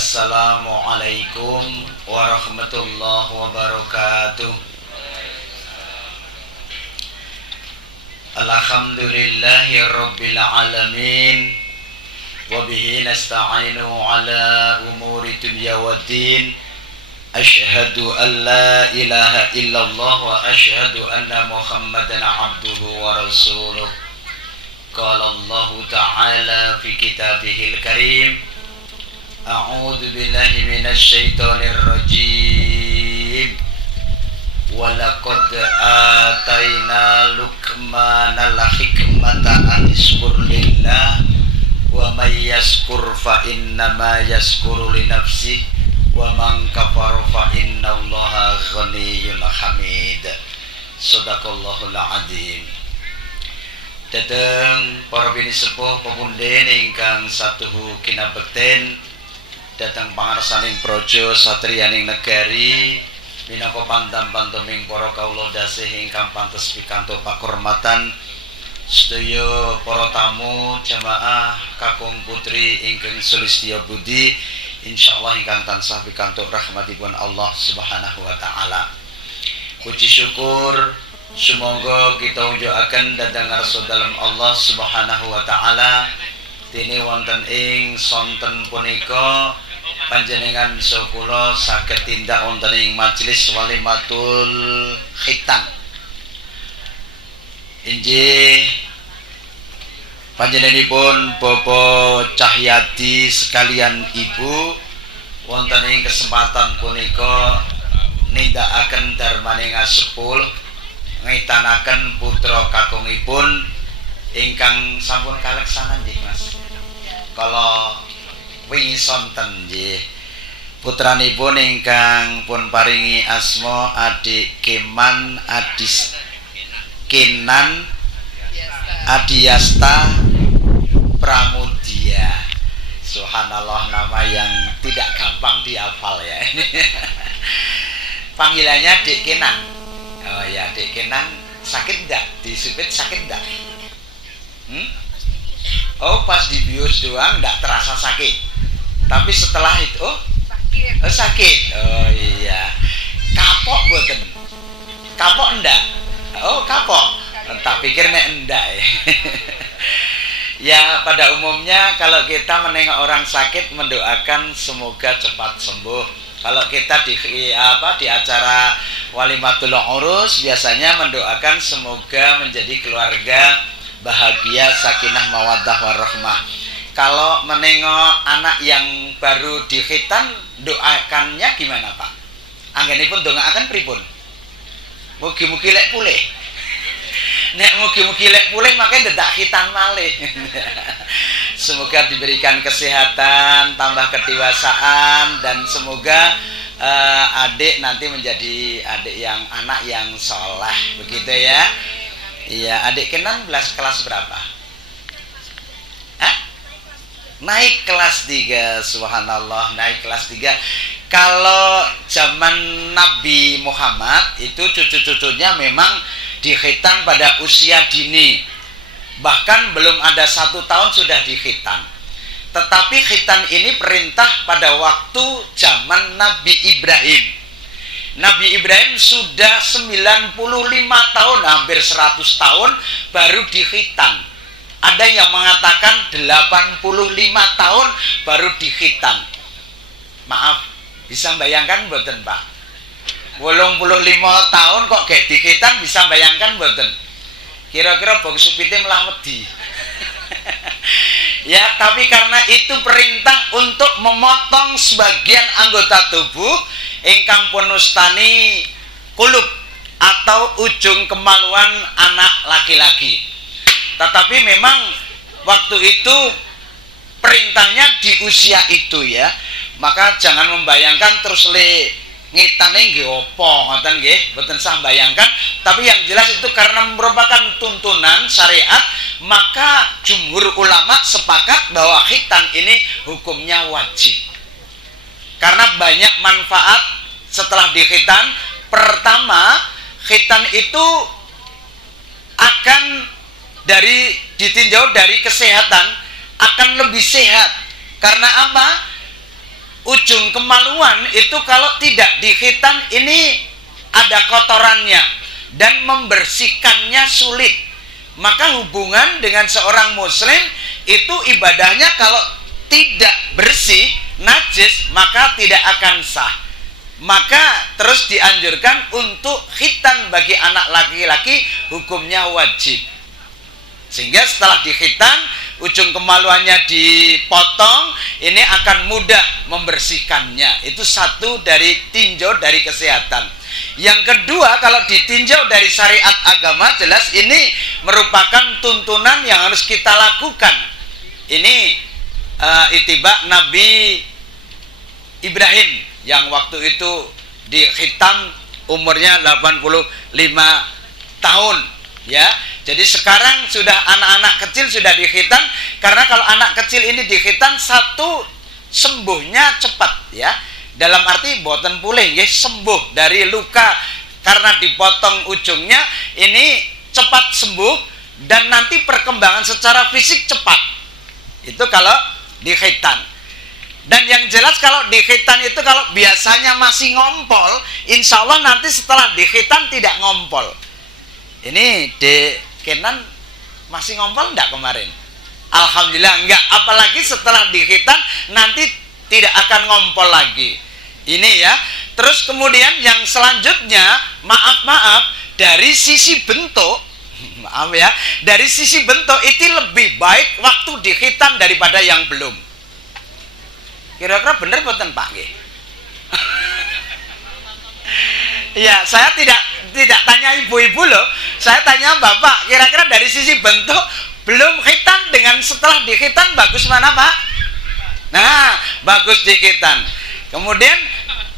Assalamualaikum warahmatullahi wabarakatuh. Alhamdulillahi rabbil alamin. Wabihi nasta'inu ala umuri dunya waddin. Ashhadu an la ilaha illallah wa ashhadu anna Muhammadan abduhu wa rasuluh. Qala Allah ta'ala fi kitabihil karim. A'udzu billahi minasy syaithanir rajim. Walaqad ataina Luqmanal hikmata an ishkur lillah wa may yashkur fa innama yashkuru li nafsihi wa man kafara fa innallaha ghaniyyun hamid. Shadaqallahul adzim. Dateng para bini sepuh pemunden ingkang satuhu kinabekten, dateng pangarsaning praja satriyaning negari, minangka pandam-pandeming para kawula dasih ingkang pantes pikantuk pakurmatan, sedaya para tamu jamaah kakung putri ingkang sulistya budi, insyaallah ingkang tansah pikantuk rahmatipun Allah Subhanahu wa taala. Puji syukur sumangga kita unjukaken dhateng ngarsa dalem Allah Subhanahu wa taala. Dene wonten ing sonten punika panjenengan saha kula saged tindak wonten ing majelis walimatul khitan. Inggih panjenenganipun Bapak Cahyadi sekalian Ibu wonten ing kesempatan punika nindakaken darmaning asepul ngitanaken putra kakungipun ingkang sampun kaleksanan nggih Mas. Kala wingi sonten nggih putranipun ingkang pun paringi asma Adik Keman Adis Kenan Adiasta Pramudia. Subhanallah, nama yang tidak gampang dihafal ya. Panggilannya Dik Kenan. Oh ya, Dik Kenan, sakit enggak? Disupit sakit enggak? Oh, pas dibius doang enggak terasa sakit. Tapi setelah itu sakit. Oh, sakit. Oh iya. Kapok mboten? Kapok enggak? Oh, kapok. Tak pikir nek enggak ya. Ya, pada umumnya kalau kita menengok orang sakit mendoakan semoga cepat sembuh. Kalau kita di acara walimatul urus biasanya mendoakan semoga menjadi keluarga bahagia, sakinah, mawaddah warahmah. Kalau menengok anak yang baru di khitan, doakannya gimana Pak? Anggenipun dongaaken pripun? Mugi-mugi lek pulih. Nek mugi-mugi lek pulih makanya dedak khitan malih. Semoga diberikan kesehatan, tambah kedewasaan, dan semoga adik nanti menjadi anak yang soleh, begitu ya. Iya, Adik Kenan kelas berapa? Hah? Naik kelas 3, subhanallah, naik kelas 3. Kalau zaman Nabi Muhammad itu cucu-cucunya memang dikhitan pada usia dini. Bahkan belum ada 1 tahun sudah dikhitan. Tetapi khitan ini perintah pada waktu zaman Nabi Ibrahim. Nabi Ibrahim sudah 95 tahun, hampir 100 tahun baru dikhitan. Ada yang mengatakan 85 tahun baru dikhitan. Maaf, bisa bayangkan mboten Pak? 85 tahun kok gak dikhitan, bisa bayangkan mboten? Kira-kira bang supite melah wedi. Ya, tapi karena itu perintah untuk memotong sebagian anggota tubuh ingkang punustani kulub atau ujung kemaluan anak laki-laki. Tetapi memang waktu itu perintahnya di usia itu ya. Maka jangan membayangkan terus ngitane nggih apa ngoten nggih, mboten sah bayangkan, tapi yang jelas itu karena merupakan tuntunan syariat, maka jumhur ulama sepakat bahwa khitan ini hukumnya wajib. Karena banyak manfaat setelah dikhitan. Pertama, khitan itu akan ditinjau dari kesehatan akan lebih sehat. Karena apa? ujung kemaluan itu kalau tidak dikhitan ini ada kotorannya dan membersihkannya sulit. Maka hubungan dengan seorang muslim itu ibadahnya kalau tidak bersih, najis, maka tidak akan sah. Maka terus dianjurkan untuk khitan bagi anak laki-laki hukumnya wajib. Sehingga setelah dikhitan, ujung kemaluannya dipotong, ini akan mudah membersihkannya. Itu satu dari tinjau dari kesehatan. Yang kedua, kalau ditinjau dari syariat agama, jelas ini merupakan tuntunan yang harus kita lakukan. Ini itibak Nabi Ibrahim yang waktu itu dikhitan umurnya 85 tahun, ya. Jadi sekarang sudah anak-anak kecil sudah dikhitan, karena kalau anak kecil ini dikhitan, satu sembuhnya cepat, ya. Dalam arti boten pulih, ya, sembuh dari luka karena dipotong ujungnya, ini cepat sembuh dan nanti perkembangan secara fisik cepat. Itu kalau dikhitan. Dan yang jelas kalau dikhitan itu kalau biasanya masih ngompol, insya Allah nanti setelah dikhitan tidak ngompol. Ini Kenan masih ngompol enggak kemarin? Alhamdulillah enggak. Apalagi setelah dikhitan nanti tidak akan ngompol lagi. Ini ya. Terus kemudian yang selanjutnya, maaf dari sisi bentuk, maaf ya, dari sisi bentuk itu lebih baik waktu dikhitan daripada yang belum. Kira-kira bener boten Pak nggih? Ya, saya tidak tanya ibu-ibu loh. Saya tanya Bapak, kira-kira dari sisi bentuk belum khitan dengan setelah dikhitan bagus mana Pak? Nah, bagus dikhitan. Kemudian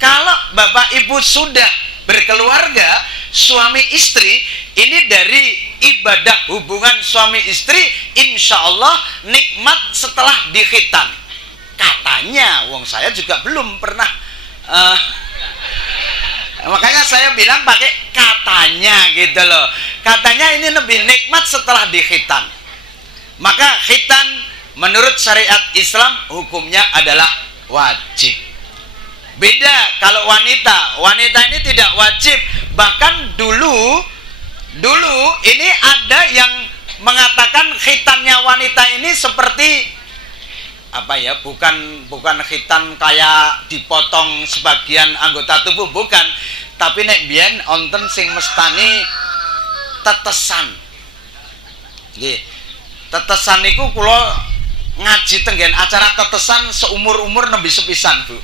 kalau Bapak Ibu sudah berkeluarga, suami istri, ini dari ibadah hubungan suami istri, insya Allah nikmat setelah dikhitan. Katanya, wong saya juga belum pernah. Makanya saya bilang pakai katanya gitu loh. Katanya ini lebih nikmat setelah dikhitan. Maka khitan menurut syariat Islam hukumnya adalah wajib. Beda kalau wanita. Wanita ini tidak wajib. Bahkan dulu ini ada yang mengatakan khitannya wanita ini seperti apa ya, bukan khitan kayak dipotong sebagian anggota tubuh, bukan, tapi nek biyen onten sing mestani tetesan. Nggih. Tetesan niku kula ngaji tenggen acara tetesan seumur-umur nembe sepisan, Bu.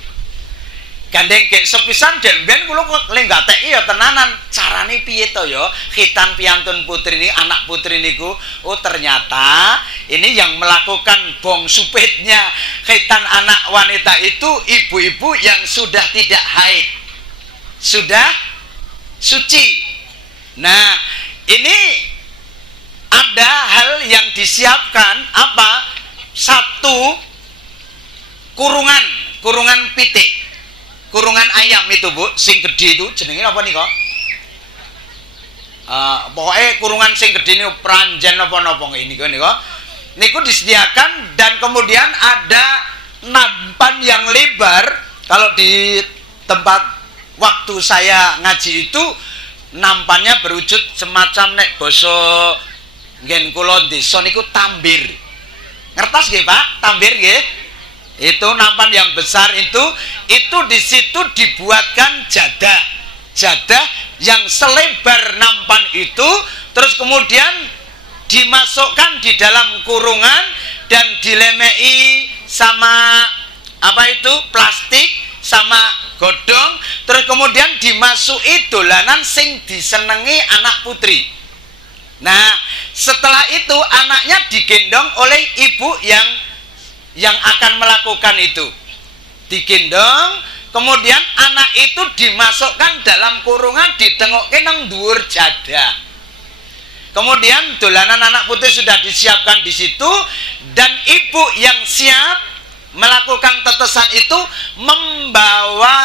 Gandeng kek sepisan den ben kula lenggateki ya tenanan. Carane piye to ya khitan piantun putri ini, anak putri niku? Oh ternyata ini yang melakukan bong supitnya khitan anak wanita itu ibu-ibu yang sudah tidak haid, sudah suci. Nah, ini ada hal yang disiapkan apa? Satu kurungan pitik. Kurungan ayam itu Bu, sing gede itu jenenge apa nih kok? Pokoknya kurungan sing gede ini peranjan apa-apa ini kok. Niku disediakan dan kemudian ada nampan yang lebar. Kalau di tempat waktu saya ngaji itu nampannya berwujud semacam nek basa ngen kula desa niku tambir. Ngertos nggih Pak? Tambir nggih? Itu nampan yang besar itu di situ dibuatkan jadah yang selebar nampan itu, terus kemudian dimasukkan di dalam kurungan dan dilemei sama apa itu plastik sama godong, terus kemudian dimasuki dolanan sing disenengi anak putri. Nah, setelah itu anaknya digendong oleh ibu yang akan melakukan itu, digendong, kemudian anak itu dimasukkan dalam kurungan, ditengokke nang dhuwur jadah. Kemudian dolanan anak putri sudah disiapkan di situ dan ibu yang siap melakukan tetesan itu membawa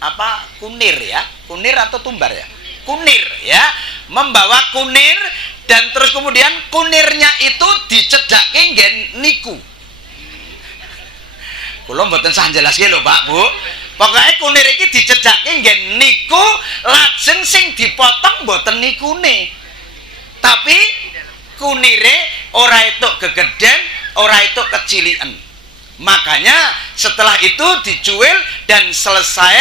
apa? Kunir ya, kunir atau tumbar ya, kunir ya, membawa kunir. Dan terus kemudian kunirnya itu dicedhake nggen niku. Kula mboten sah jelaske lho Pak Bu. Pokoke kunir iki dicedhake nggih niku lajeng sing dipotong mboten nikune. Tapi kunire ora etuk gegeden, ora etuk kecilian. Makanya setelah itu dicuil dan selesai,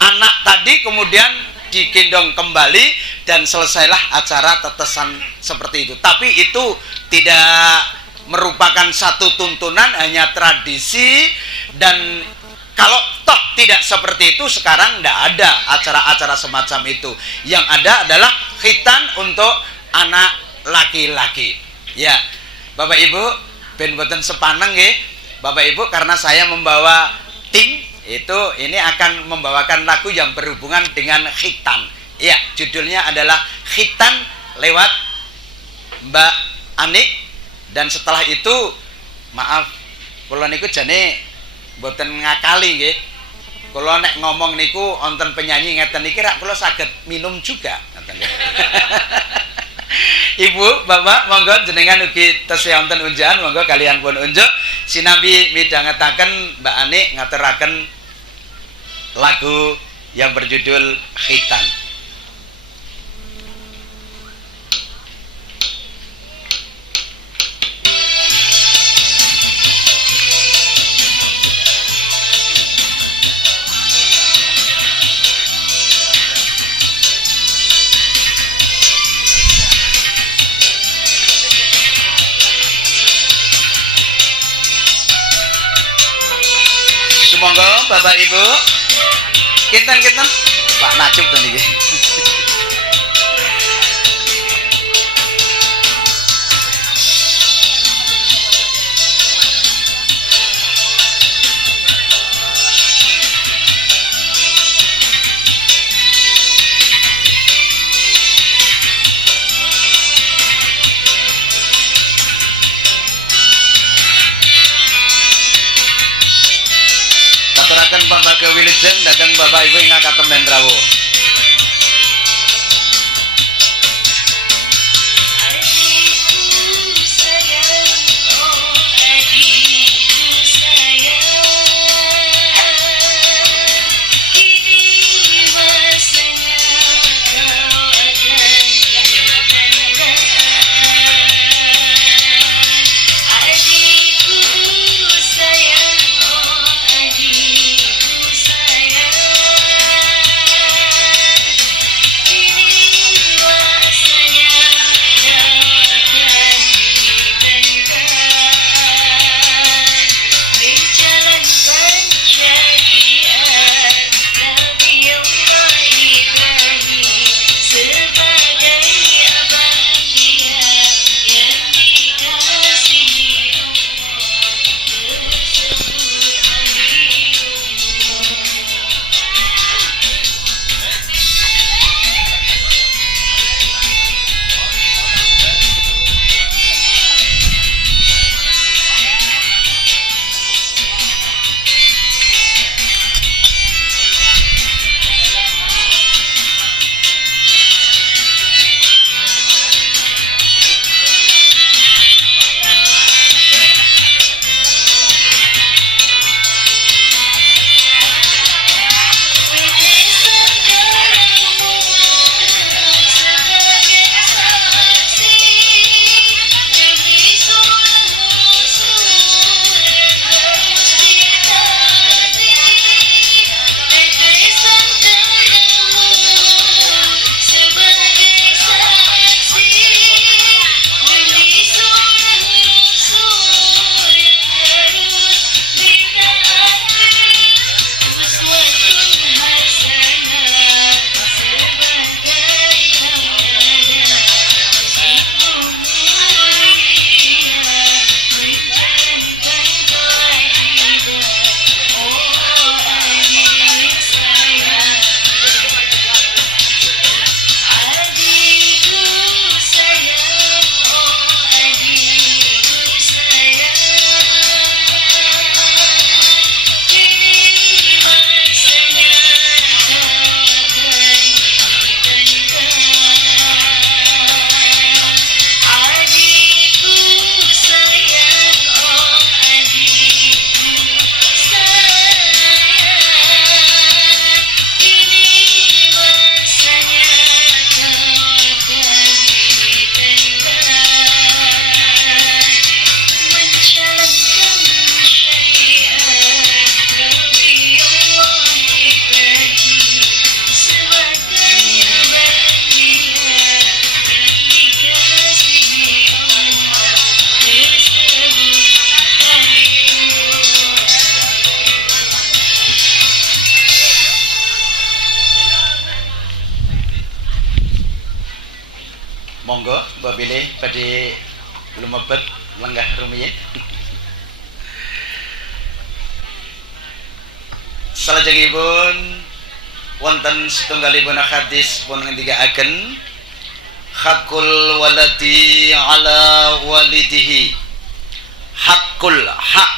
anak tadi kemudian digendong kembali dan selesailah acara tetesan seperti itu. Tapi itu tidak merupakan satu tuntunan, hanya tradisi. Dan kalau toh tidak seperti itu, sekarang tidak ada acara-acara semacam itu. Yang ada adalah khitan untuk anak laki-laki. Ya, Bapak Ibu, ben boten sepaneng nggih. Bapak Ibu, karena saya membawa tim itu, ini akan membawakan lagu yang berhubungan dengan khitan. Ya, judulnya adalah Khitan lewat Mbak Anik. Dan setelah itu, maaf, kula niku jane mboten ngakali nggih. Kula nek ngomong niku wonten penyanyi ngeten niki rak kula saged minum juga ngoten. Ibu, Bapak, monggo jenengan ugi tesih wonten unjukan, monggo kalian pun unjuk sinambi midhangetaken Mbak Anik ngaturaken lagu yang berjudul Khitan. Monggo Bapak Ibu, kinten-kinten Pak Najib to niki. Bapak Wilujeng datang Bapak Ibu ingkang katemben rawuh. monggo mbak pilih badhe lumebet lenggah rumiyin. Salajengipun wonten setunggalipun hadis pun ngendikaaken hakul waladi ala walidihi. Hakul hak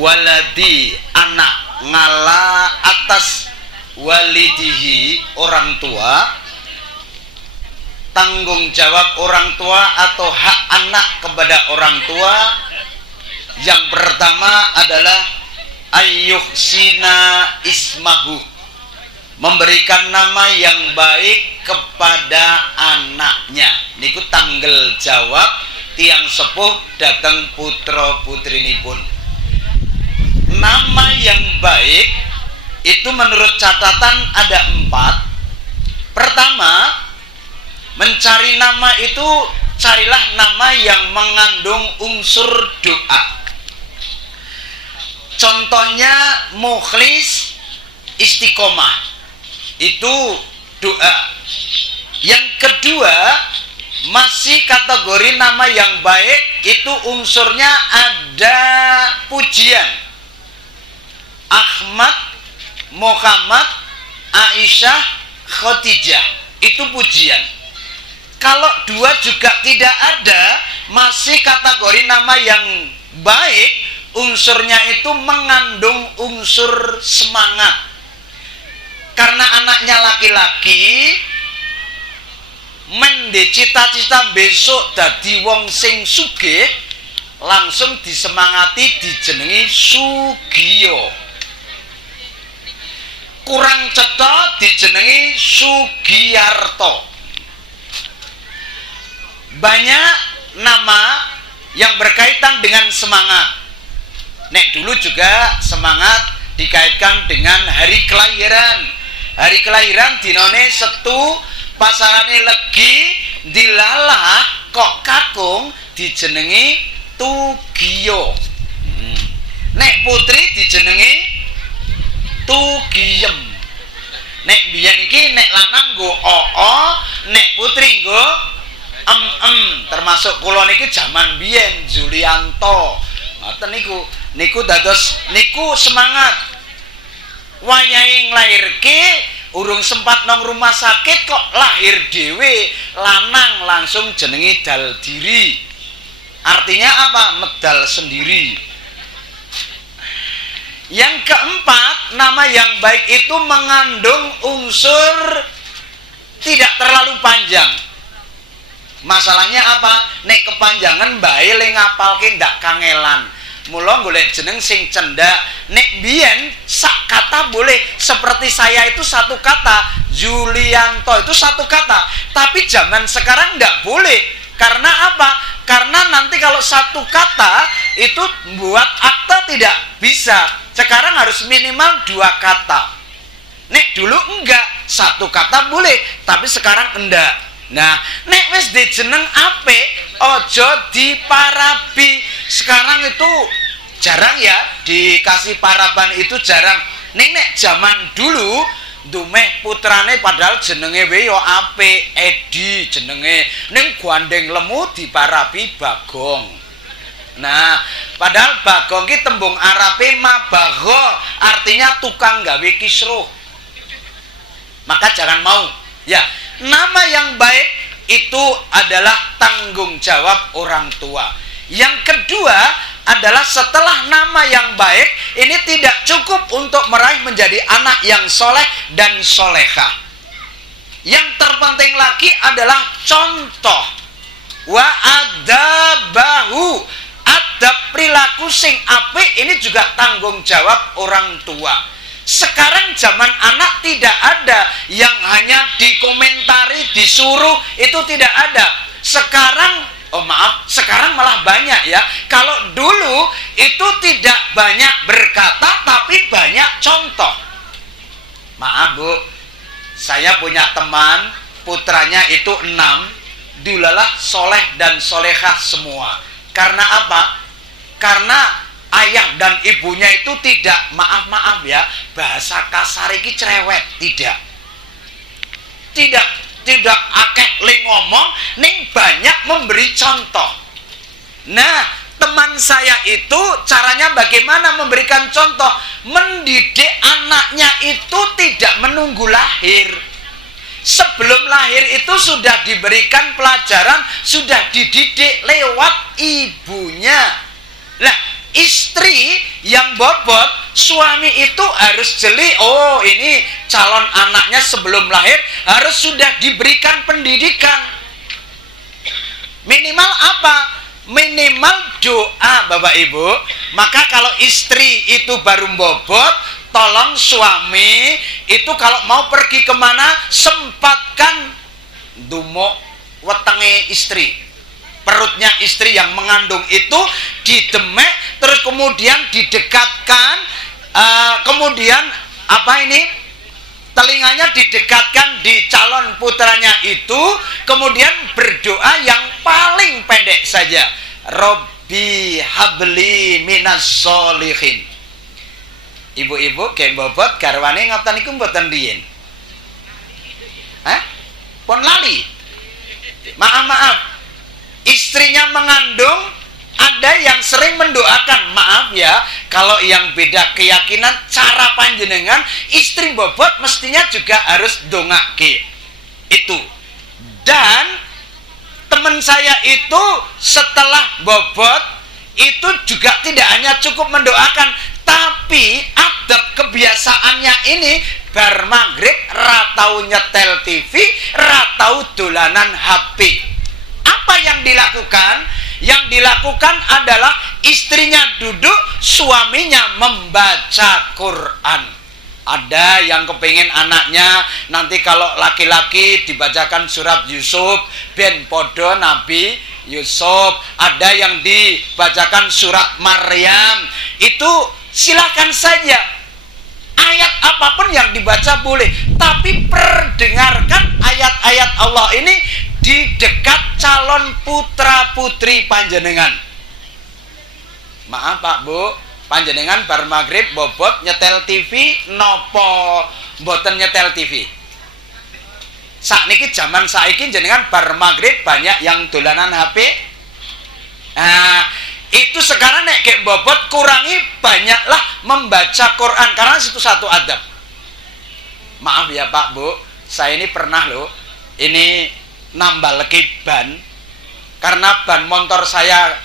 waladi anak ngala atas walidihi orang tua, tanggung jawab orang tua atau hak anak kepada orang tua yang pertama adalah ayyuhsina ismahu, memberikan nama yang baik kepada anaknya. Niku tanggal jawab tiang sepuh datang putra putrinipun. Nama yang baik itu menurut catatan ada 4. Pertama, mencari nama itu carilah nama yang mengandung unsur doa. Contohnya mukhlis, istiqomah, itu doa. Yang kedua, masih kategori nama yang baik itu unsurnya ada pujian. Ahmad, Muhammad, Aisyah, Khadijah, itu pujian. Kalau 2 juga tidak ada, masih kategori nama yang baik, unsurnya itu mengandung unsur semangat. Karena anaknya laki-laki, mende cita-cita besok dadi wong sing sugih, langsung disemangati dijenengi Sugiyo. Kurang cetha dijenengi Sugiyarto. Banyak nama yang berkaitan dengan semangat. Nek dulu juga semangat dikaitkan dengan hari kelahiran. Hari kelahiran dinone setu, pasarane legi, dilalah kok kakung dijenengi Tugiyo. Nek putri dijenengi Tugiem. Nek biyen iki nek lanang nggo oo, nek putri nggo termasuk kula niki jaman biyen Julianto. Ngoten niku dados niku semangat. Wayahe nglairke urung sempat nang rumah sakit kok lahir dhewe lanang langsung jenengi Daldiri. Artinya apa? Medal sendiri. Yang keempat, nama yang baik itu mengandung unsur tidak terlalu panjang. Masalahnya apa? Nek kepanjangan bae le ngapalke ndak kangelan. Mula golek jeneng sing cendak. Nek biyen sak kata boleh, seperti saya itu satu kata, Julianto itu satu kata. Tapi zaman sekarang ndak boleh. Karena apa? Karena nanti kalau satu kata itu buat akta tidak bisa. Sekarang harus minimal 2 kata. Nek dulu enggak, satu kata boleh, tapi sekarang enggak. Nah, nek wis dijeneng apik, ojo diparabi. Sekarang itu jarang ya dikasih paraban, itu jarang. Nek zaman dulu dumeh putrane padahal jenenge wae yo apik, Edi jenenge. Ning gandeng lemu diparabi Bagong. Nah, padahal Bagong ki tembung Arabe mabagho, artinya tukang gawe kisruh. Maka jangan mau. Ya, nama yang baik itu adalah tanggung jawab orang tua. Yang kedua adalah setelah nama yang baik, ini tidak cukup untuk meraih menjadi anak yang soleh dan solehah. Yang terpenting lagi adalah contoh. Wa adabahu, adab perilaku sing apik, ini juga tanggung jawab orang tua. Sekarang zaman anak tidak ada yang hanya dikomentari, disuruh, itu tidak ada. Sekarang, oh maaf, sekarang malah banyak ya. Kalau dulu itu tidak banyak berkata, tapi banyak contoh. Maaf Bu, saya punya teman, putranya itu 6, dilalah soleh dan solehah semua. Karena apa? Karena ayah dan ibunya itu tidak, maaf ya, bahasa kasar iki cerewet, tidak tidak akeh ling ngomong, ning banyak memberi contoh. Nah, teman saya itu caranya bagaimana memberikan contoh? Mendidik anaknya itu tidak menunggu lahir. Sebelum lahir itu sudah diberikan pelajaran, sudah dididik lewat ibunya. Nah, istri yang bobot, suami itu harus jeli, oh ini calon anaknya sebelum lahir harus sudah diberikan pendidikan. Minimal apa? Minimal doa, Bapak Ibu. Maka kalau istri itu baru bobot, tolong suami itu kalau mau pergi kemana, sempatkan dumuk wetenge istri. Perutnya istri yang mengandung itu didemek, terus kemudian didekatkan, kemudian apa ini, telinganya didekatkan di calon putranya itu, kemudian berdoa yang paling pendek saja, Robbi habli minas solihin. Ibu-ibu kayak bobot garwane ngoten niku mboten riyen. Hah? Pun lali. Maaf. Istrinya mengandung, ada yang sering mendoakan, maaf ya, kalau yang beda keyakinan, cara panjenengan, istri bobot mestinya juga harus dongake. Itu. Dan teman saya itu setelah bobot, itu juga tidak hanya cukup mendoakan, tapi adab kebiasaannya ini bar maghrib ratau nyetel TV, ratau dolanan HP. Apa yang dilakukan? Yang dilakukan adalah istrinya duduk, suaminya membaca Quran. Ada yang kepingin anaknya nanti kalau laki-laki dibacakan surat Yusuf ben podo Nabi Yusuf. Ada yang dibacakan surat Maryam. Itu silakan saja. Ayat apapun yang dibaca boleh, tapi perdengarkan ayat-ayat Allah ini di dekat calon putra putri panjenengan. Maaf Pak Bu, panjenengan bar maghrib bobot nyetel TV nopo mboten nyetel TV? Sakniki zaman saiki jenengan bar maghrib banyak yang dolanan HP. Nah, itu sekarang nek kayak bobot kurangi banyaklah membaca Quran karena itu satu adab. Maaf ya Pak Bu, saya ini pernah loh ini nambal ban karena ban motor saya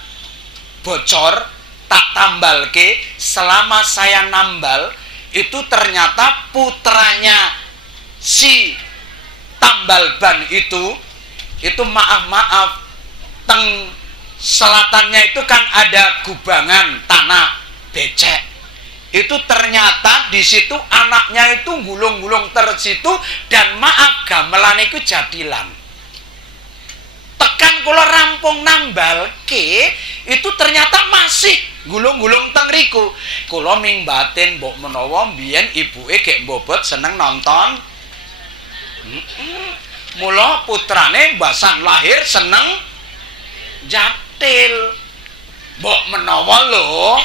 bocor, tak tambal ke. Selama saya nambal itu ternyata putranya si tambal ban itu maaf teng selatannya itu kan ada gubangan tanah becek. Itu ternyata di situ anaknya itu gulung-gulung tersitu, dan maaf gamelan itu jadilan. Tekan kula rampung nambal ke, itu ternyata masih gulung-gulung teng riku. Kula ming batin mbok menawa mbiyen ibuke gek mbobot seneng nonton. Mula putrane basan lahir seneng jatil. Mbok menawa lho,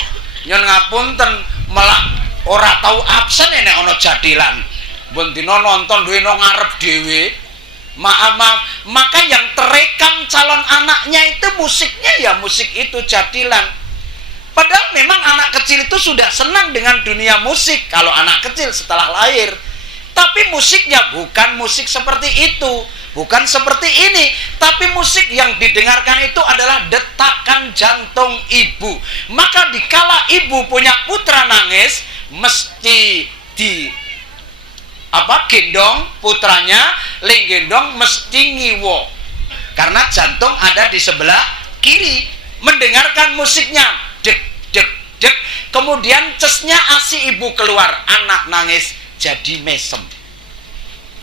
nyun ngapunten malah ora tau absen nek ana jadilan. Mbon dina nonton duwe nang ngarep dhewe. Maaf, maka yang terekam calon anaknya itu musiknya ya musik itu jadilan. Padahal memang anak kecil itu sudah senang dengan dunia musik kalau anak kecil setelah lahir. Tapi musiknya bukan musik seperti itu, bukan seperti ini. Tapi musik yang didengarkan itu adalah detakan jantung ibu. Maka dikala ibu punya putra nangis, mesti gendong putranya, ling gendong mesti ngiwo. Karena jantung ada di sebelah kiri, mendengarkan musiknya dek dek dek, kemudian cesnya asi ibu keluar, anak nangis jadi mesem.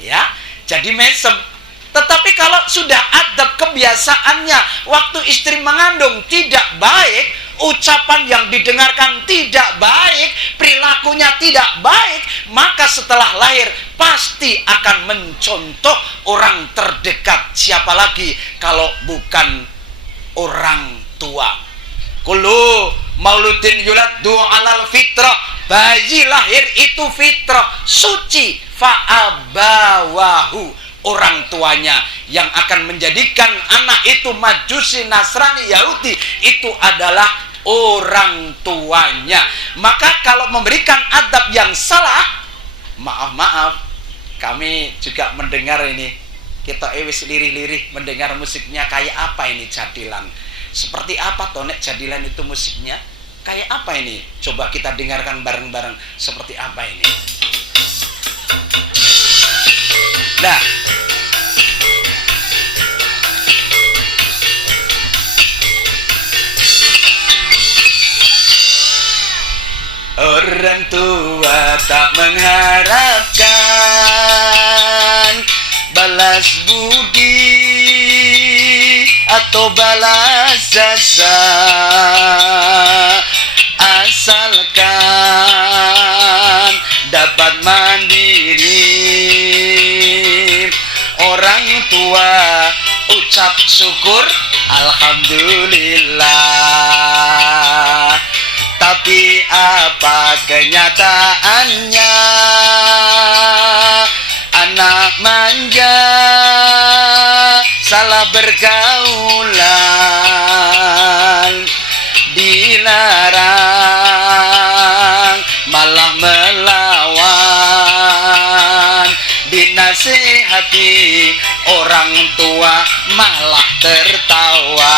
Ya, jadi mesem. Tetapi kalau sudah adab kebiasaannya waktu istri mengandung tidak baik, ucapan yang didengarkan tidak baik, perilakunya tidak baik, maka setelah lahir pasti akan mencontoh orang terdekat. Siapa lagi kalau bukan orang tua? Kullu mauludin yuladdu alal fitrah. Bayi lahir itu fitrah, suci. Fa'abawahu orang tuanya. Yang akan menjadikan anak itu Majusi, Nasrani, Yahudi, itu adalah orang tuanya. Maka kalau memberikan adab yang salah, maaf, kami juga mendengar ini, kita ewis lirih-lirih mendengar musiknya kayak apa ini jadilan. Seperti apa toh nek jadilan itu musiknya? Kayak apa ini? Coba kita dengarkan bareng-bareng seperti apa ini. Nah, orang tua tak mengharapkan balas budi atau balas jasa, asalkan dapat mandiri. Orang tua ucap syukur alhamdulillah. Tapi apa kenyataannya? Anak manja, salah bergaulan, dilarang malah melawan, dinasihati orang tua malah tertawa.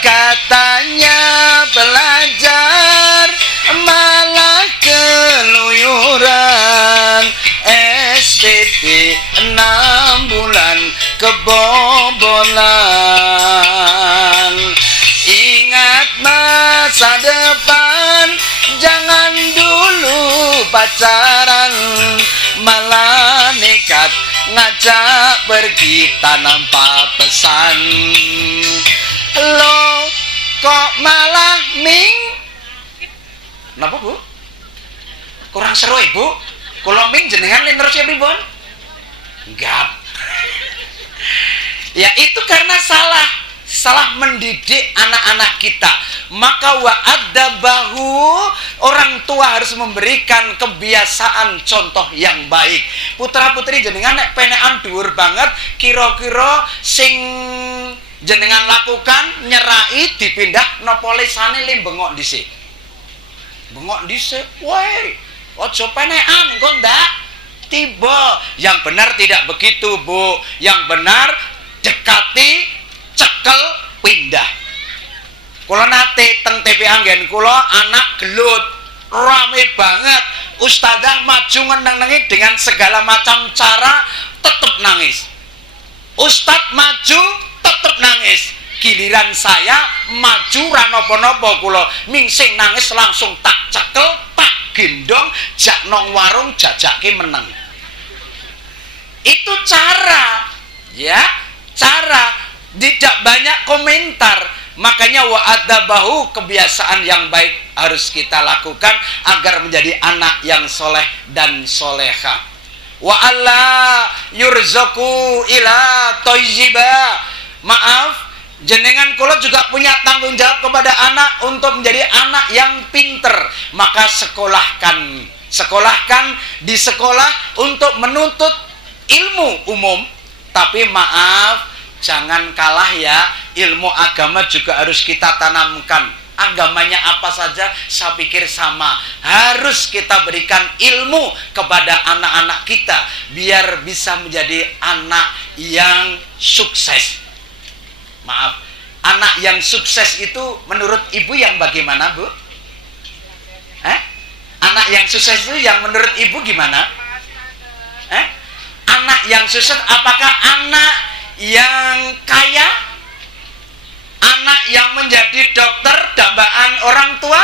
Katanya belajar malah keluyuran, SPP 6 bulan kebobolan. Ingat masa depan, jangan dulu pacaran, malah nekat ngajak pergi tanpa pesan. Lo kok malah Ming? Napa Bu? Kurang seru Ibu? Kalau Ming jenengan terus ya Bibon? Enggak. Ya itu karena salah mendidik anak-anak kita. Maka wa'addabahu, orang tua harus memberikan kebiasaan contoh yang baik. Putra putri jenengan nek penekan dhuwur banget, kira-kira sing jenengan lakukan nyerai dipindah napa lisane le bengok dhisik. Bengok dhisik. Woi, aja penekan engko ndak tiba. Yang benar tidak begitu, Bu. Yang benar dekati, cekel, pindah. Kula nate teng TP anggen kula anak gelut rame banget. Ustazah maju ngeneng-nengi dengan segala macam cara tetep nangis. Ustadz maju tetep nangis. Giliran saya maju ra napa-napa kula mingsing nangis langsung tak cekel, tak gendong, jak nong warung jajake meneng. Itu cara, ya, cara, tidak banyak komentar. Makanya wa'adzabahu, kebiasaan yang baik harus kita lakukan agar menjadi anak yang soleh dan soleha. Wa alla yurzaku ila thayyiba. Maaf, jenengan kula juga punya tanggung jawab kepada anak untuk menjadi anak yang pinter. Maka sekolahkan di sekolah untuk menuntut ilmu umum. Tapi maaf, jangan kalah ya, ilmu agama juga harus kita tanamkan. Agamanya apa saja saya pikir sama. Harus kita berikan ilmu kepada anak-anak kita biar bisa menjadi anak yang sukses. Maaf, anak yang sukses itu menurut ibu yang bagaimana, Bu? Anak yang sukses itu yang menurut ibu gimana? Anak yang sukses apakah anak yang kaya? Anak yang menjadi dokter dambaan orang tua?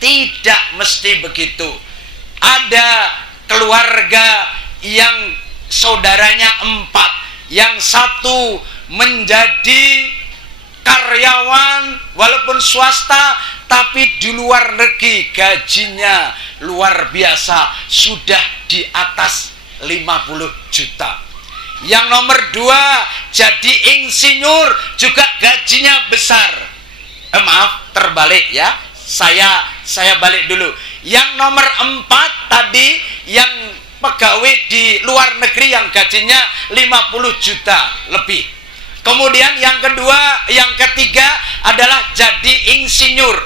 Tidak mesti begitu. Ada keluarga yang saudaranya 4, yang satu menjadi karyawan walaupun swasta, tapi di luar negeri gajinya luar biasa, sudah di atas 50 juta. Yang nomor 2 jadi insinyur, juga gajinya besar. Maaf, terbalik ya. Saya balik dulu. Yang nomor 4 tadi yang pegawai di luar negeri yang gajinya 50 juta lebih. Kemudian yang kedua, yang ketiga adalah jadi insinyur.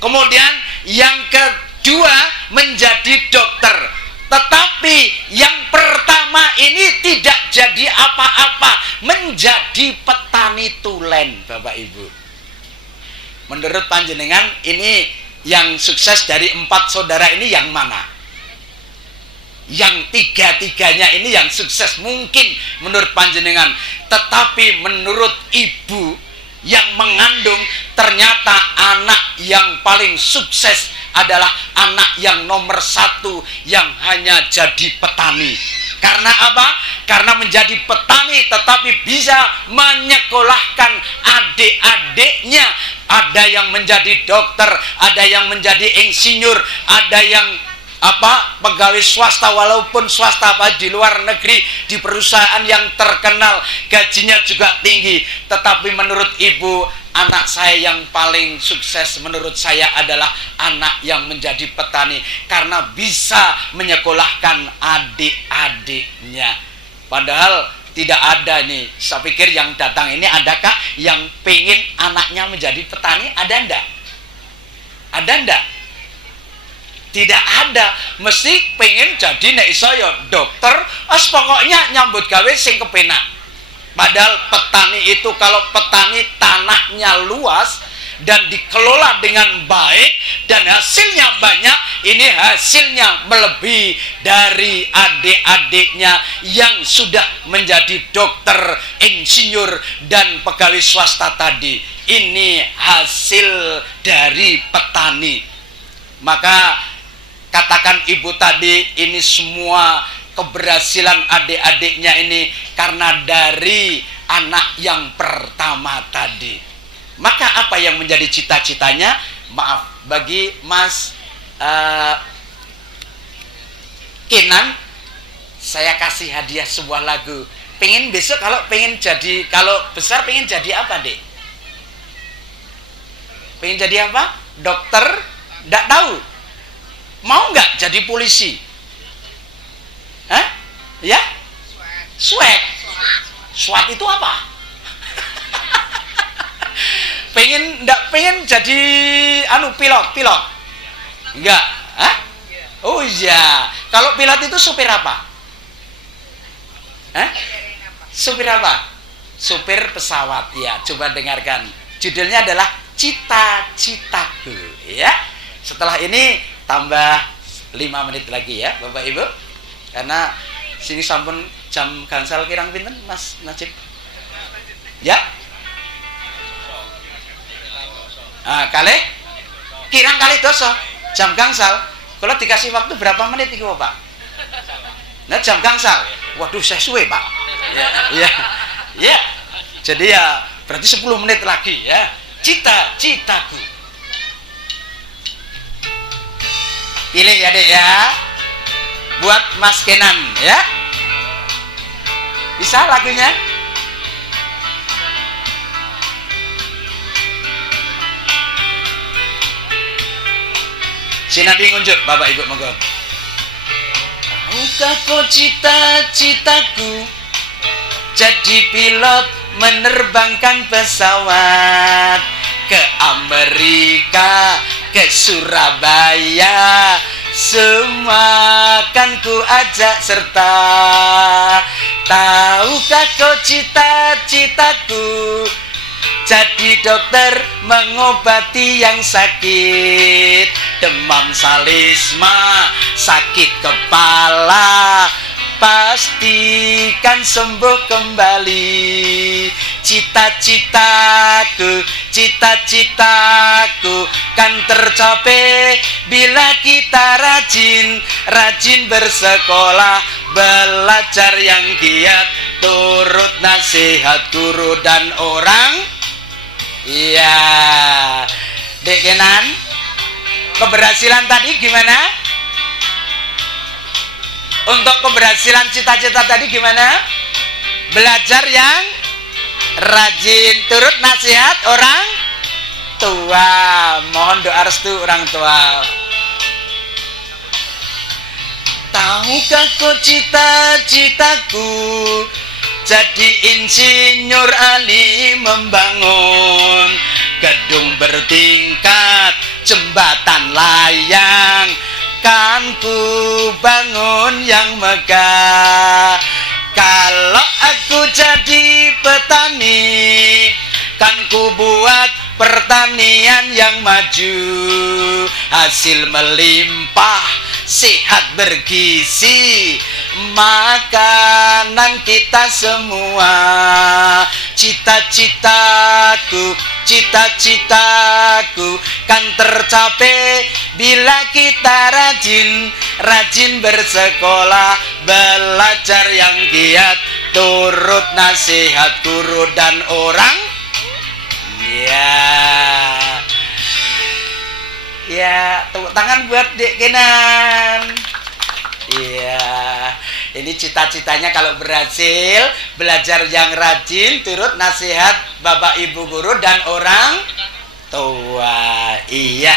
Kemudian yang kedua menjadi dokter. Tetapi yang pertama ini tidak jadi apa-apa, menjadi petani tulen, Bapak Ibu. Menurut panjenengan ini yang sukses dari 4 saudara ini yang mana? Yang tiga-tiganya ini yang sukses mungkin menurut panjenengan. Tetapi menurut ibu yang mengandung, ternyata anak yang paling sukses adalah anak yang nomor 1 yang hanya jadi petani. Karena apa? Karena menjadi petani tetapi bisa menyekolahkan adik-adiknya. Ada yang menjadi dokter, ada yang menjadi insinyur, ada yang pegawai swasta, walaupun swasta di luar negeri, di perusahaan yang terkenal, gajinya juga tinggi. Tetapi menurut ibu, anak saya yang paling sukses menurut saya adalah anak yang menjadi petani, karena bisa menyekolahkan adik-adiknya. Padahal tidak ada nih. Saya pikir yang datang ini, adakah yang pengen anaknya menjadi petani? Ada enggak? Ada enggak? Tidak ada. Mesti pengen jadi nek iso ya dokter, pokoknya nyambut gawe sing kepenak. Padahal petani itu, kalau petani tanahnya luas dan dikelola dengan baik dan hasilnya banyak, ini hasilnya melebihi dari adik-adiknya yang sudah menjadi dokter, insinyur, dan pegawai swasta tadi. Ini hasil dari petani. Maka katakan ibu tadi, ini semua keberhasilan adik-adiknya ini karena dari anak yang pertama tadi. Maka apa yang menjadi cita-citanya? Maaf, bagi Mas Kenan, saya kasih hadiah sebuah lagu. Pengen besok kalau besar pengen jadi apa, Dek? Pengen jadi apa? Dokter? Nggak tahu. Mau nggak jadi polisi? Hah? Ya? SWAT. SWAT itu apa? Nggak pengen jadi pilot? Enggak. Hah? Oh iya. Kalau pilot itu supir apa? Hah? Supir apa? Supir pesawat. Ya, coba dengarkan. Judulnya adalah Cita-Citaku. Ya. Setelah ini tambah 5 menit lagi ya, Bapak Ibu. Karena sini sampun jam gangsal kirang pinten, Mas Najib? Ya? Kirang kali doso jam gangsal. Kalau dikasih waktu berapa menit itu, Pak? Nah, jam gangsal. Waduh, saya suwe, Pak. Ya. Jadi ya berarti 10 menit lagi ya. Cita-citaku. Pilih ya, Dek ya. Buat Mas Kenan ya. Bisa lagunya? Sinadi ngunjuk, Bapak Ibu monggo. Tahukah kau cita-citaku jadi pilot menerbangkan pesawat ke Amerika, ke Surabaya, semua kan ku ajak serta. Tahukah kau cita-citaku jadi dokter mengobati yang sakit, demam salisma, sakit kepala, pastikan sembuh kembali. Cita-citaku kan tercapai bila kita rajin bersekolah, belajar yang giat, turut nasihat guru dan orang. Iya, Dek Kenan, keberhasilan tadi gimana? Untuk keberhasilan cita-cita tadi gimana? Belajar yang rajin, turut nasihat orang tua. Mohon doa restu orang tua. Tahu Maukah kau cita-citaku jadi insinyur ahli membangun gedung bertingkat, jembatan layang, kan ku bangun yang megah. Kalau aku jadi petani, kan ku buat pertanian yang maju, hasil melimpah, sehat bergizi, makanan kita semua. Cita-citaku kan tercapai bila kita rajin bersekolah, belajar yang giat, turut nasihat guru dan orang. Ya, tepuk tangan buat Dek Kenan. Iya, ini cita-citanya kalau berhasil, belajar yang rajin, turut nasihat Bapak Ibu guru dan orang tua. Iya.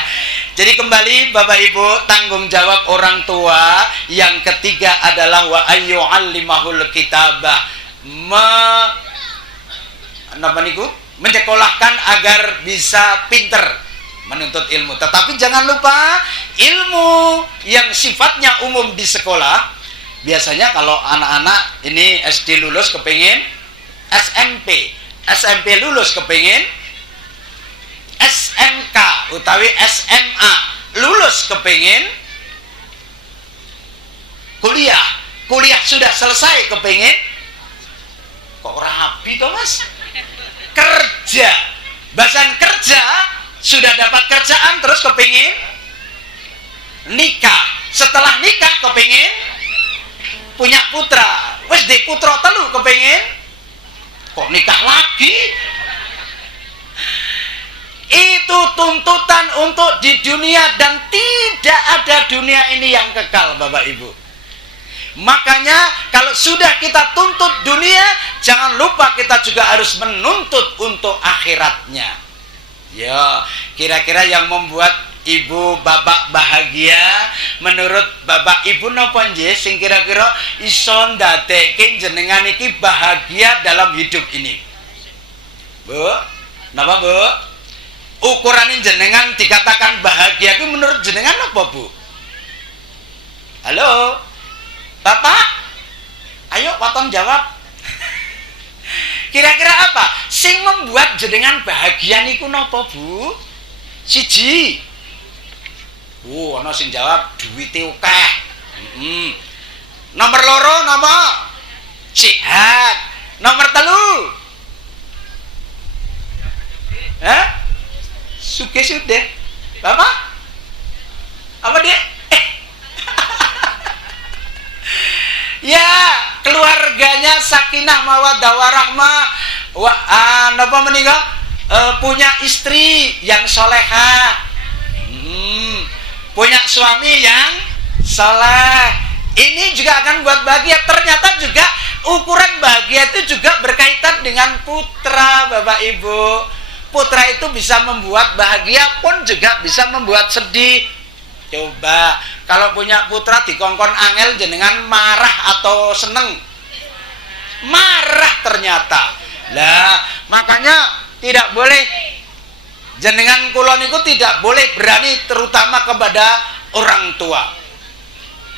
Jadi kembali Bapak Ibu, tanggung jawab orang tua. Yang ketiga adalah wa ayyu'allimahul kitabah. Menyekolahkan agar bisa pinter menuntut ilmu. Tetapi jangan lupa, ilmu yang sifatnya umum di sekolah, biasanya kalau anak-anak ini SD lulus kepingin SMP lulus kepingin SMK utawi SMA lulus kepingin kuliah sudah selesai kepingin kok rapi toh mas, kerja, bahasan kerja, sudah dapat kerjaan terus kepingin nikah, setelah nikah kepingin punya putra, wes di putra telu kepingin kok nikah lagi. Itu tuntutan untuk di dunia, dan tidak ada dunia ini yang kekal Bapak Ibu. Makanya kalau sudah kita tuntut dunia, jangan lupa kita juga harus menuntut untuk akhiratnya. Ya, kira-kira yang membuat ibu bapak bahagia menurut bapak ibu napa nggih sing kira-kira iso ndadekke jenengan iki bahagia dalam hidup ini? Bu, napa Bu? Ukuran jenengan dikatakan bahagia itu menurut jenengan apa Bu? Halo Bapak, ayo waton jawab. Kira-kira apa sing membuat jenengan bahagia niku napa Bu? Siji, ana sing jawab duwite akeh. Nomor loro napa? Sehat. Nomor telu, sugih sudah. Bapak? Apa Dek? Ya, keluarganya sakinah mawaddah warahmah. Napa menika? Punya istri yang solehah, punya suami yang soleh. Ini juga akan buat bahagia. Ternyata juga ukuran bahagia itu juga berkaitan dengan putra Bapak Ibu. Putra itu bisa membuat bahagia pun juga bisa membuat sedih. Coba kalau punya putra dikongkon angel jenengan marah atau seneng? Marah ternyata. Lah, makanya tidak boleh jenengan kula niku tidak boleh berani terutama kepada orang tua.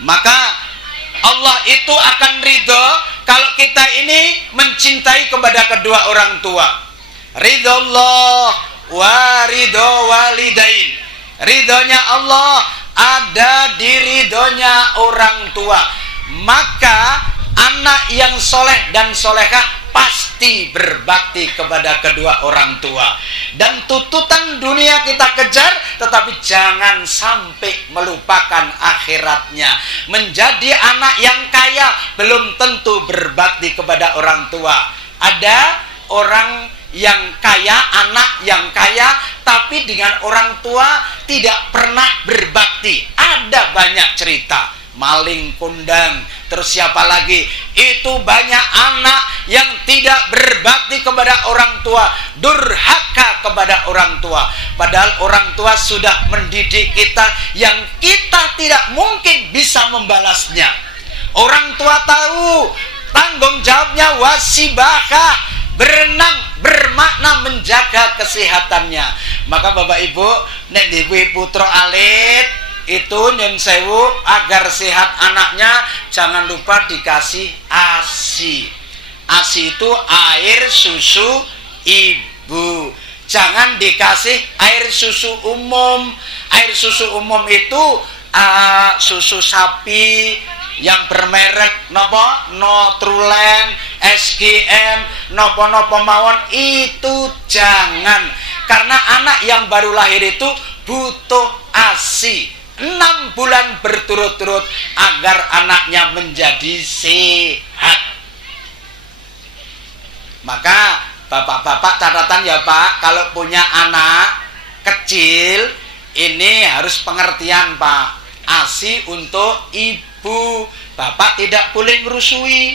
Maka Allah itu akan ridho kalau kita ini mencintai kepada kedua orang tua. Ridho Allah wa ridho walidain. Ridhonya Allah ada di ridhonya orang tua. Maka anak yang soleh dan solehah pasti berbakti kepada kedua orang tua. Dan tuntutan dunia kita kejar, tetapi jangan sampai melupakan akhiratnya. Menjadi anak yang kaya belum tentu berbakti kepada orang tua. Ada orang yang kaya, anak yang kaya, tapi dengan orang tua tidak pernah berbakti. Ada banyak cerita, maling kundang, terus siapa lagi? Itu banyak anak yang tidak berbakti kepada orang tua, durhaka kepada orang tua. Padahal orang tua sudah mendidik kita yang kita tidak mungkin bisa membalasnya. Orang tua tahu tanggung jawabnya wasibakah, berenang bermakna menjaga kesehatannya. Maka Bapak Ibu, nek diwi putra alit itu nyun sewu agar sehat anaknya jangan lupa dikasih ASI. ASI itu air susu ibu. Jangan dikasih air susu umum. Air susu umum itu susu sapi yang bermerek nopo Nutrulen, SGM, nopo-nopo mawon itu jangan. Karena anak yang baru lahir itu butuh ASI 6 bulan berturut-turut agar anaknya menjadi sehat. Maka bapak-bapak catatan ya Pak, kalau punya anak kecil ini harus pengertian Pak. ASI untuk ibu, bapak tidak boleh merusui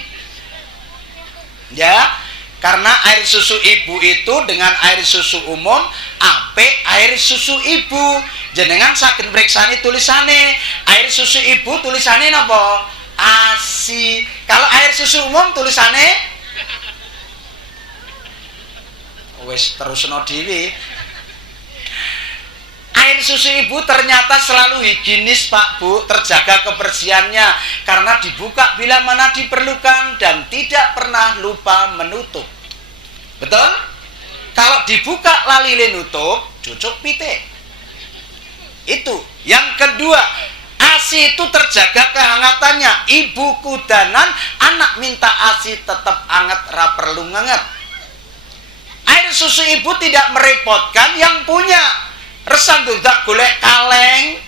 ya, karena air susu ibu itu dengan air susu umum ape air susu ibu. Jenengan saged mriksani tulisane air susu ibu tulisane napa? ASI. Kalau air susu umum tulisane wis terusno dhewe. Air susu ibu ternyata selalu higienis Pak Bu, terjaga kebersihannya karena dibuka bila mana diperlukan dan tidak pernah lupa menutup. Betul? Kalau dibuka lali nutup, cucuk pitik. Itu. Yang kedua, ASI itu terjaga kehangatannya. Ibu kudanan, anak minta ASI tetap hangat, ra perlu nganget. Air susu ibu tidak merepotkan yang punya. Resan tidak golek kaleng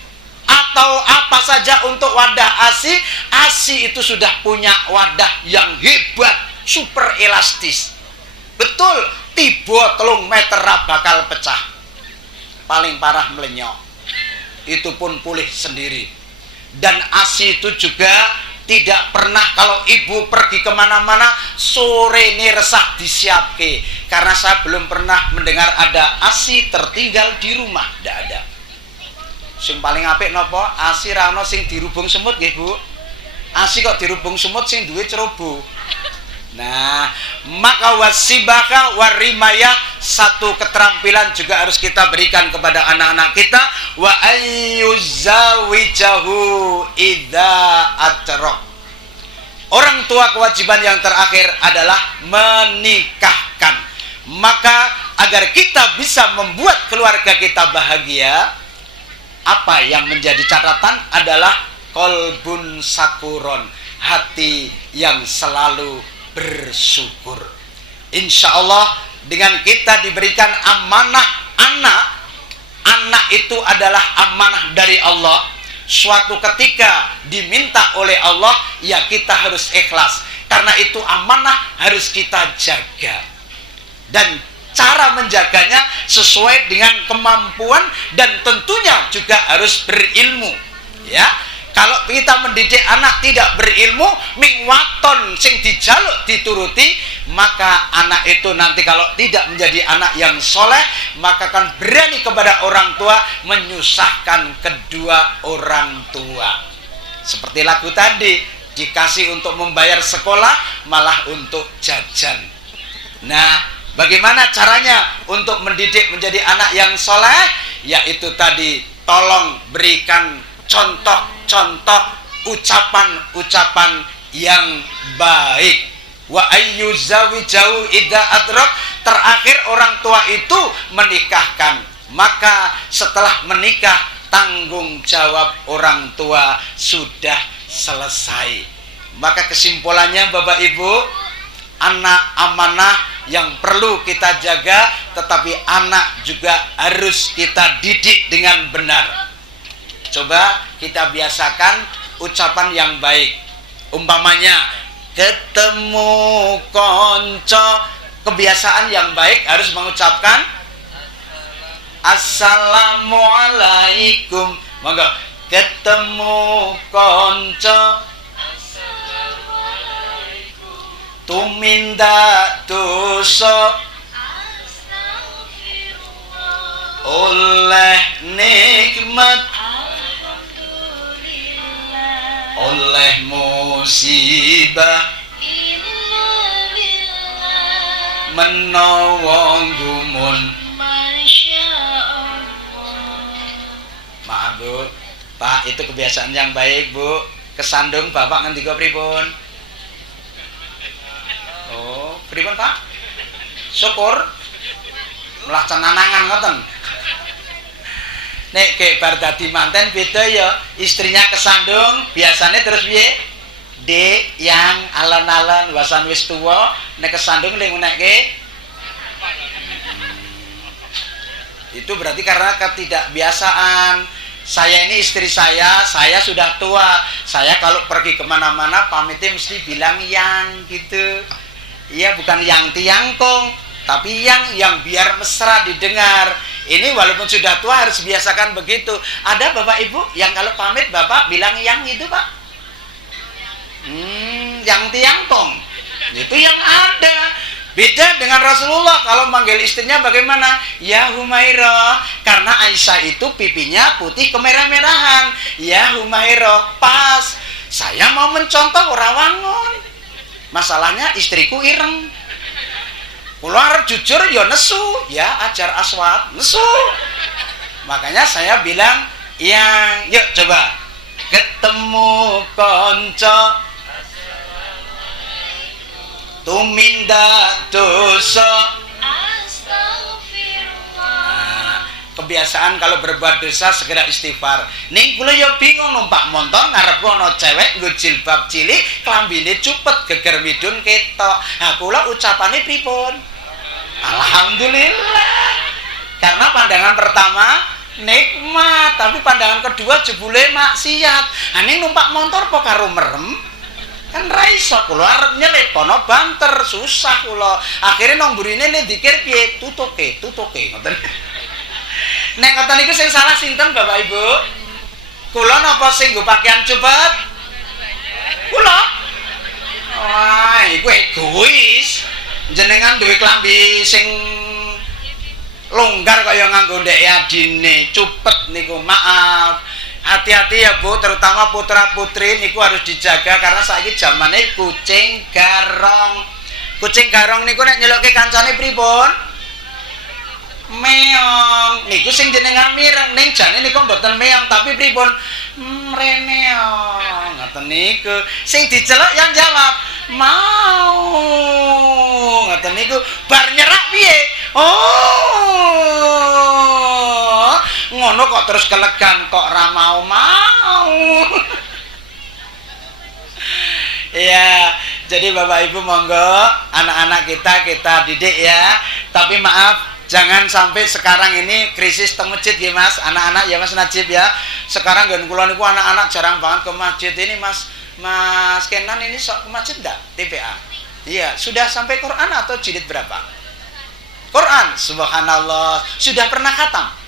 atau apa saja untuk wadah ASI. ASI itu sudah punya wadah yang hebat, super elastis. Betul, tiba 3 meter bakal pecah. Paling parah melenyok. Itu pun pulih sendiri. Dan ASI itu juga tidak pernah kalau ibu pergi kemana-mana sore ini resah disiapke. Karena saya belum pernah mendengar ada ASI tertinggal di rumah, tidak ada. Sing paling apik nopo? ASI ra ono sing dirubung semut nggih Bu. ASI kok dirubung semut sing duwe cerobo. Nah, maka wasibaka warimaya, satu keterampilan juga harus kita berikan kepada anak-anak kita, wa ayyuzawijahu idza atraq. Orang tua kewajiban yang terakhir adalah menikahkan. Maka agar kita bisa membuat keluarga kita bahagia, apa yang menjadi catatan adalah kolbun sakuron, hati yang selalu bersyukur. Insya Allah dengan kita diberikan amanah anak itu adalah amanah dari Allah. Suatu ketika diminta oleh Allah, ya kita harus ikhlas. Karena itu amanah harus kita jaga. Dan cara menjaganya sesuai dengan kemampuan dan tentunya juga harus berilmu. Ya. Kalau kita mendidik anak tidak berilmu, ming waton sing dijaluk dituruti, maka anak itu nanti kalau tidak menjadi anak yang soleh, maka akan berani kepada orang tua, menyusahkan kedua orang tua. Seperti lagu tadi, dikasih untuk membayar sekolah, malah untuk jajan. Nah, bagaimana caranya untuk mendidik menjadi anak yang soleh? Yaitu tadi, tolong berikan contoh-contoh ucapan-ucapan yang baik. Wa ayyuzawijahu idza adrak, terakhir orang tua itu menikahkan. Maka setelah menikah, tanggung jawab orang tua sudah selesai. Maka kesimpulannya Bapak Ibu, anak amanah yang perlu kita jaga, tetapi anak juga harus kita didik dengan benar. Coba kita biasakan ucapan yang baik. Umpamanya ketemu konco, kebiasaan yang baik harus mengucapkan Assalamualaikum. Monggo, ketemu konco tumindak dosa oleh nikmat oleh musibah menawa gumun. Maaf Bu, Pak, itu kebiasaan yang baik Bu. Kesandung Bapak ngendika pripun? Oh, pripun Pak? Syukur melaksanakan ngoten. Nek ke bar dadi manten beda ya, istrinya kesandung biasanya terus piye? Dek yang alon-alon wasan wis tuwa nek kesandung ning nekke. Itu berarti karena ketidakbiasaan. Saya ini istri saya sudah tua. Saya kalau pergi kemana-mana pamitnya mesti bilang yang gitu. Iya, bukan yang tiangkong, tapi yang biar mesra didengar. Ini walaupun sudah tua harus biasakan begitu. Ada Bapak Ibu yang kalau pamit Bapak bilang yang itu Pak? Yang tiangkong. Itu yang ada. Beda dengan Rasulullah kalau manggil istrinya bagaimana? Ya Humairah. Karena Aisyah itu pipinya putih kemerah-merahan. Ya Humairah, pas. Saya mau mencontoh ora wangun. Masalahnya istriku ireng. Kula arep jujur ya nesu, ya ajar aswad, nesu. Makanya saya bilang, yang yuk coba ketemu konco tumindak dosa. Kebiasaan kalau berbuat dosa segera istighfar. Ning kula ya bingung numpak motor ngarep ana cewek nggo jilbab cilik, klambine cupet, geger midun ketok. Ha kula ucapane pripun? Alhamdulillah. Karena pandangan pertama nikmat, tapi pandangan kedua jebule maksiat. Ha ning numpak motor apa karo merem? Kan ra iso kula arep nyelip ana banter, susah kula. Akhire nang mburine dikir piye? Tutuke ngoten. Nek ngoten niku sing salah sinten Bapak Ibu? Kula napa sing nggo pakaian cepet? Kula. Wah, iku egois. Jenengan duwe klambi sing longgar kaya nganggo ndek adine, cepet niku maaf. Hati-hati ya Bu, terutama putra-putri niku harus dijaga karena saiki zamane kucing garong. Kucing garong niku nek nyelukke kancane pripun? Meong. Niku sing jenengan mireng ning jane niku mboten meong tapi pripun? Mreneong. Ngoten niku. Sing diceluk yang jawab, "Mau." Ngoten niku. Bar nyerak piye? Oh. Ngono kok terus kelegan kok ora mau. Ya, jadi Bapak Ibu monggo anak-anak kita didik ya. Tapi maaf, jangan sampai sekarang ini krisis teng masjid ya Mas, anak-anak ya Mas Najib ya. Sekarang nggon kula niku anak-anak jarang banget ke masjid ini Mas Kenan ini sok ke masjid enggak? TPA. Iya, sudah sampai Quran atau jilid berapa? Quran, subhanallah. Sudah pernah khatam?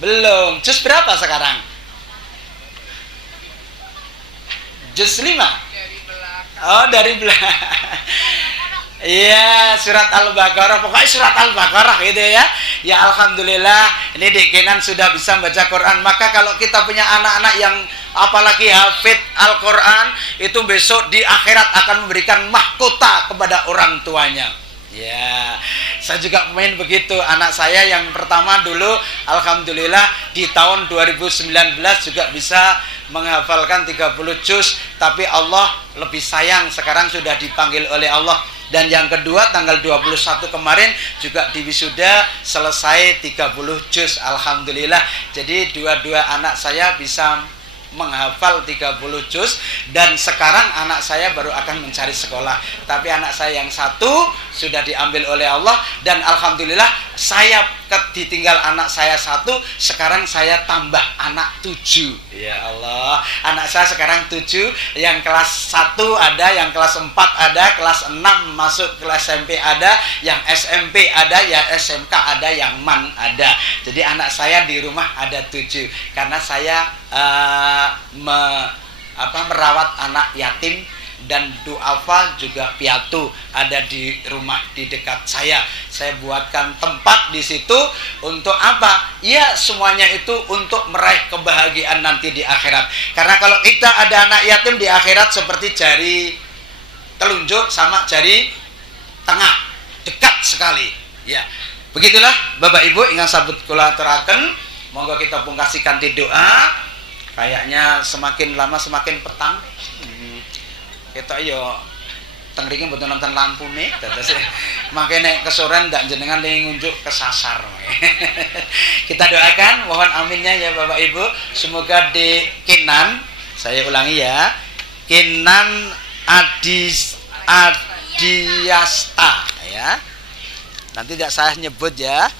Belum. Juz berapa sekarang? Juz 5? Oh, dari belakang. Iya, surat Al-Baqarah. Pokoknya surat Al-Baqarah gitu ya. Ya alhamdulillah, ini Dik Kenan sudah bisa membaca Quran. Maka kalau kita punya anak-anak yang apalagi hafid Al-Quran, itu besok di akhirat akan memberikan mahkota kepada orang tuanya. Ya, saya juga main begitu. Anak saya yang pertama dulu alhamdulillah di tahun 2019 juga bisa menghafalkan 30 juz, tapi Allah lebih sayang sekarang sudah dipanggil oleh Allah. Dan yang kedua tanggal 21 kemarin juga di wisuda selesai 30 juz alhamdulillah. Jadi dua-dua anak saya bisa menghafal 30 juz dan sekarang anak saya baru akan mencari sekolah. Tapi anak saya yang satu sudah diambil oleh Allah dan alhamdulillah saya ditinggal anak saya satu, sekarang saya tambah anak 7. Ya Allah, anak saya sekarang 7, yang kelas 1 ada, yang kelas 4 ada, kelas 6 masuk ke SMP ada, yang SMP ada, ya SMK ada, yang MAN ada. Jadi anak saya di rumah ada 7 karena saya merawat anak yatim dan duafa juga piatu ada di rumah di dekat saya. Saya buatkan tempat di situ untuk apa? Ya semuanya itu untuk meraih kebahagiaan nanti di akhirat. Karena kalau kita ada anak yatim di akhirat seperti jari telunjuk sama jari tengah, dekat sekali. Ya, begitulah Bapak Ibu ingkang sabut kula aturaken. Monggo kita pungkasikan ti doa. Kayaknya semakin lama semakin petang. Kita yo tengringe mboten nonton lampune dados makane kesoren ndak jenengan ngunjuk kesasar. Kita doakan mohon aminnya ya Bapak Ibu, semoga di Kinan, saya ulangi ya, Kinan Adiasta ya. Nanti tidak saya nyebut ya.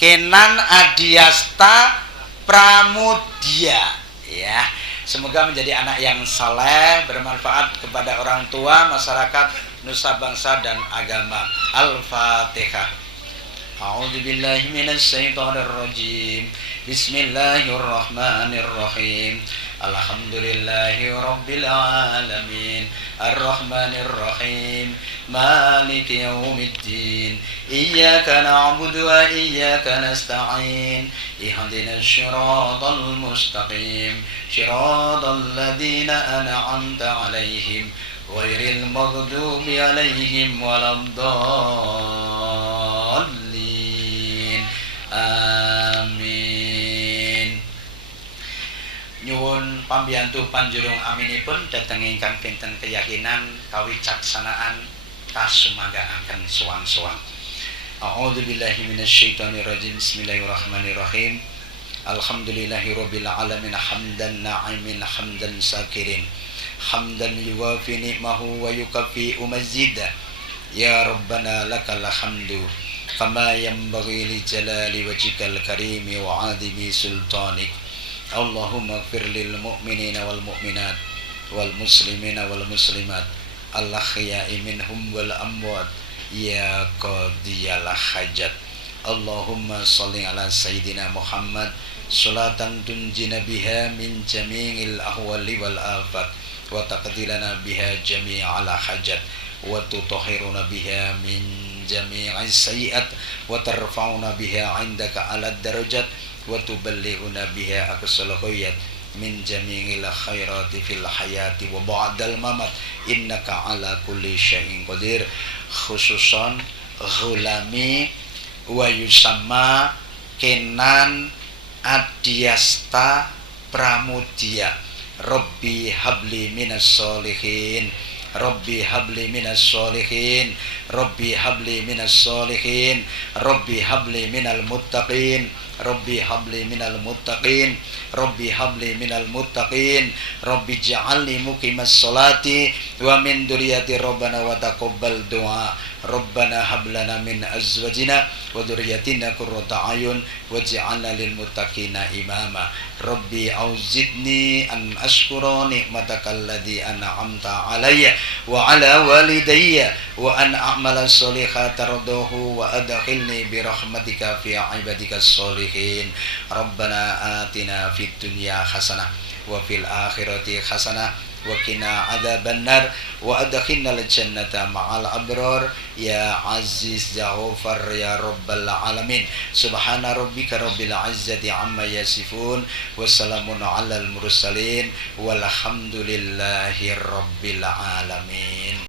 Kinan Adiasta Pramudia ya. Semoga menjadi anak yang saleh, bermanfaat kepada orang tua, masyarakat, nusa bangsa dan agama. Al-Fatihah. A'udzubillahi minasyaitonirrajim. Bismillahirrahmanirrahim. Alhamdulillahi rabbil alamin. Ar-Rahmanir-Rahim. Maliki yaumiddin. Iyyaka na'budu wa iyyaka nasta'in. Ihdinas siratal mustaqim. Siratal ladzina an'amta 'alaihim ghairil maghdubi 'alaihim waladdallin. Amin. Nyuwun pambiyantu panjurung aminipun dhateng ingkang pinten keyakinan kawicaksanaan kasumanggaken suwang-suwang. A'udzubillahi minasyaitonirrajim. Bismillahirrahmanirrahim. Alhamdulillahirabbil alamin hamdan na'imin hamdan sakirin hamdan yuwafi ni'mahu wa yukafi umazid. Ya Rabbana lakal hamdu kama yanbaghi li jalali wajhikal karimi wa 'azimi sultanik. Allahumma ighfir lil mu'minina wal mu'minat wal muslimina wal muslimat al ahya'i minhum wal amwat ya qadiyal hajat. Allahumma sholli ala sayyidina Muhammad salatan tunjina biha min jami'il ahwali wal afat wa taqdilana biha jami'al hajat wa tutahhiruna biha min jami'is sayyi'at wa tarfa'una biha 'indaka 'alad darajat wa tuballighuna biha aqsal ghayat min jami'il khairati fil hayati wa ba'dal mamat innaka 'ala kulli syai'in qadir. Khususan ghulami wa yusamma Kinan Adiasta Pramudia. Rabbi habli minas solihin. Rabbi habli minas solihin. Rabbi habli minas solihin. Rabbi habli minal muttaqin. Rabbi habli minal muttaqin. Rabbi habli minal muttaqin. Rabbi ja'alni muqimas sholati wa min dzurriyyati Rabbana wa taqabbal du'a. Rabbana hab lana min azwajina wa dzurriyyatina qurrata a'yun waj'alna lil muttaqina imama. Rabbi auzidni an ashkura ni'matakal ladzi an'amta 'alayya wa 'ala walidayya wa an a'mala sholihan tardahu wa adkhilni bi rahmatika fi 'ibadikas sholihin. Rabbana atina fid dunya hasanah wa fil akhirati hasanah wa qina adzabannar wa adkhilnal jannata ma'al abrar ya aziz ya ghafar ya rabbal alamin. Subhana rabbika rabbil izzati amma yasifun wa salamun alal mursalin walhamdulillahi rabbil alamin.